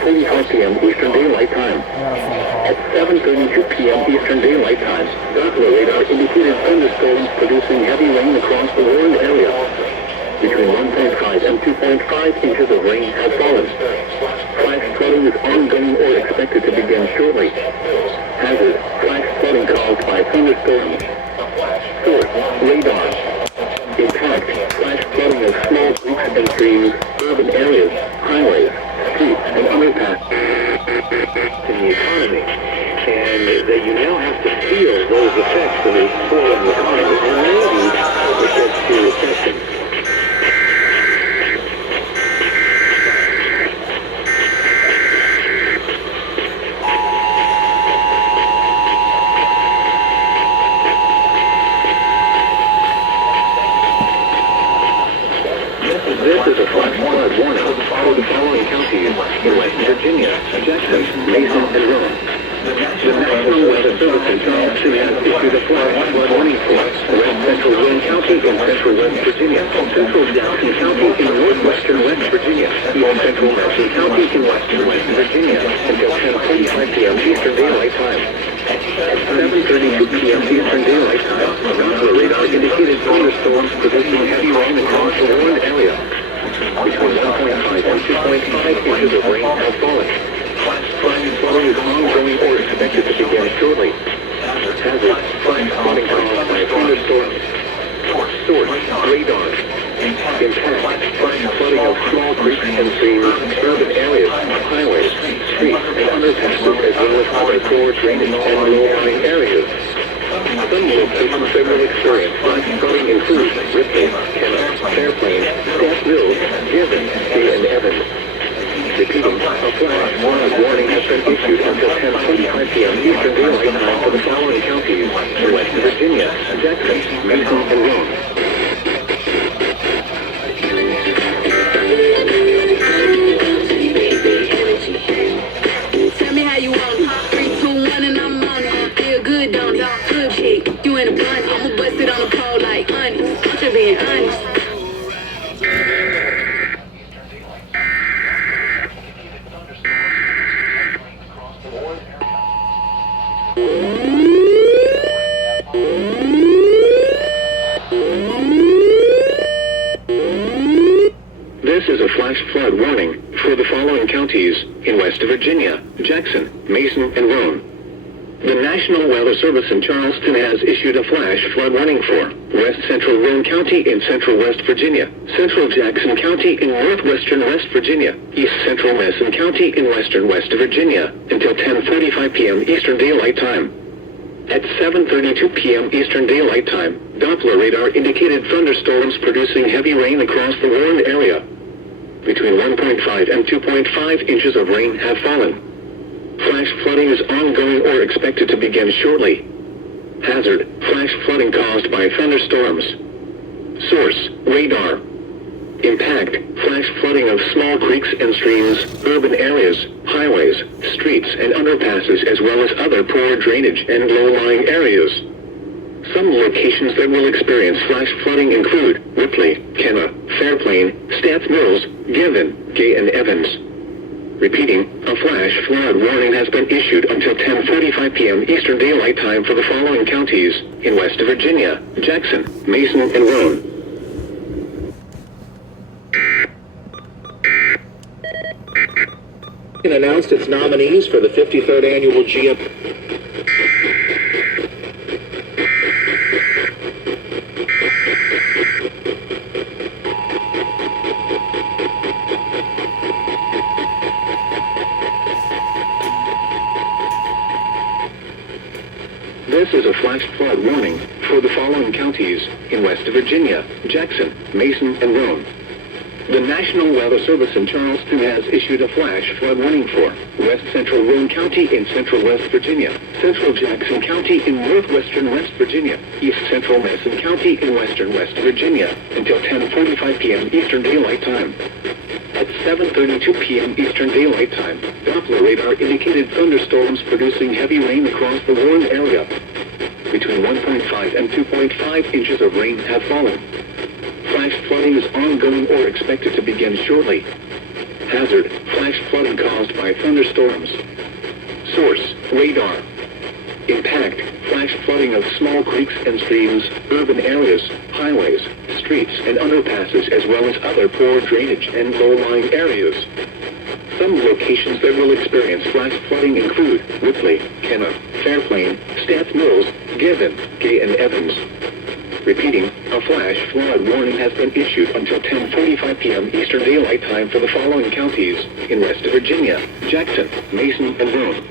10:45 p.m. Eastern Daylight Time. At 7:32 p.m. Eastern Daylight Time, Doppler radar indicated thunderstorms producing heavy rain across the warned area. Between 1.5 and 2.5 inches of rain have fallen. Flash flooding is ongoing or expected to begin shortly. Hazard: flash flooding caused by thunderstorms. Source: radar. Impact: flash flooding of small creeks and streams, urban areas, highways, streets, and underpasses. In the economy, and that you now have to feel those effects of a falling economy, and maybe it gets to recession. This is a flash flood warning for the following counties in West Virginia, Jackson, Mason, and Rowan. The National Weather Service in Charleston has issued a flash flood warning for West Central Wayne County in central West Virginia, Central Jackson County in northwestern West Virginia, East Central Madison County in western West Virginia, until 10:45 p.m. Eastern Daylight Time. At 7:32 p.m. Eastern Daylight Time, Doppler radar indicated thunderstorms producing heavy rain across the warned area. Between 1.5 and 2.5 inches of rain have fallen. Flash flooding is ongoing or expected to begin shortly. Hazard: flash flooding caused by thunderstorms. Source: radar. Impact: flash flooding of small creeks and streams, urban areas, highways, streets, and underpasses, as well as other poor drainage and low-lying areas. Some locations that will experience flash flooding include Ripley, Kenna, Fairplain, Stamp Mills, Given, and Evans. Repeating, a flash flood warning has been issued until 10:45 p.m. Eastern Daylight Time for the following counties: West Virginia, Jackson, Mason, and Rowan. Tell me how you want it. 3, 2, 1, and I'm on it. Feel good, don't it? Good pick. You in a bun, I'ma bust it on the pole like honest. I'm just being honest. This is a flash flood warning for the following counties in West Virginia, Jackson, Mason, and Rowan. The National Weather Service in Charleston has issued a flash flood warning for West Central Rowan County in central West Virginia, Central Jackson County in northwestern West Virginia, East Central Madison County in western West Virginia, until 10:45 p.m. Eastern Daylight Time. At 7:32 p.m. Eastern Daylight Time, Doppler radar indicated thunderstorms producing heavy rain across the warned area. Between 1.5 and 2.5 inches of rain have fallen. Flash flooding is ongoing or expected to begin shortly. Hazard: flash flooding caused by thunderstorms. Source: radar. Impact: flash flooding of small creeks and streams, urban areas, highways, streets, and underpasses, as well as other poor drainage and low-lying areas. Some locations that will experience flash flooding include Ripley, Kenna, Fairplain, Stamp Mills, Given, Gay, and Evans. Repeating, a flash flood warning has been issued until 10:45 p.m. Eastern Daylight Time for the following counties in West Virginia, Jackson, Mason, and Rowan. Announced its nominees for the 53rd annual GM. This is a flash flood warning for the following counties in West Virginia, Jackson, Mason, and Rowan. The National Weather Service in Charleston has issued a flash flood warning for West Central Rowan County in central West Virginia, Central Jackson County in northwestern West Virginia, East Central Madison County in western West Virginia, until 10:45 p.m. Eastern Daylight Time. At 7:32 p.m. Eastern Daylight Time, Doppler radar indicated thunderstorms producing heavy rain across the warned area. Between 1.5 and 2.5 inches of rain have fallen. Flash flooding is ongoing or expected to begin shortly. Hazard, flash flooding caused by thunderstorms. Source, radar. Impact, flash flooding of small creeks and streams, urban areas, highways, streets, and underpasses, as well as other poor drainage and low-lying areas. Some locations that will experience flash flooding include Ripley, Kenner, Fairplain, Stamp Mills, Gibbon, Gay, and Evans. Repeating, a flash flood warning has been issued until 10:45 p.m. Eastern Daylight Time for the following counties in West Virginia: Jackson, Mason, and Rome.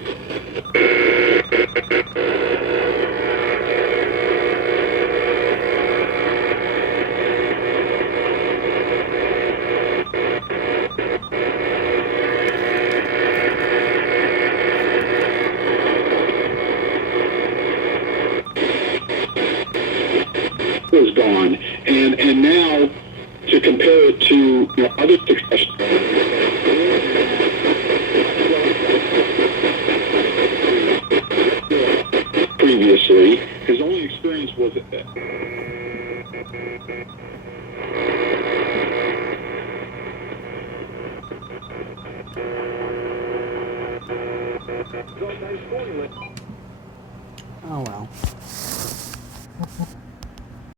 Was gone, and now to compare it to other success previously, his only experience was Oh well.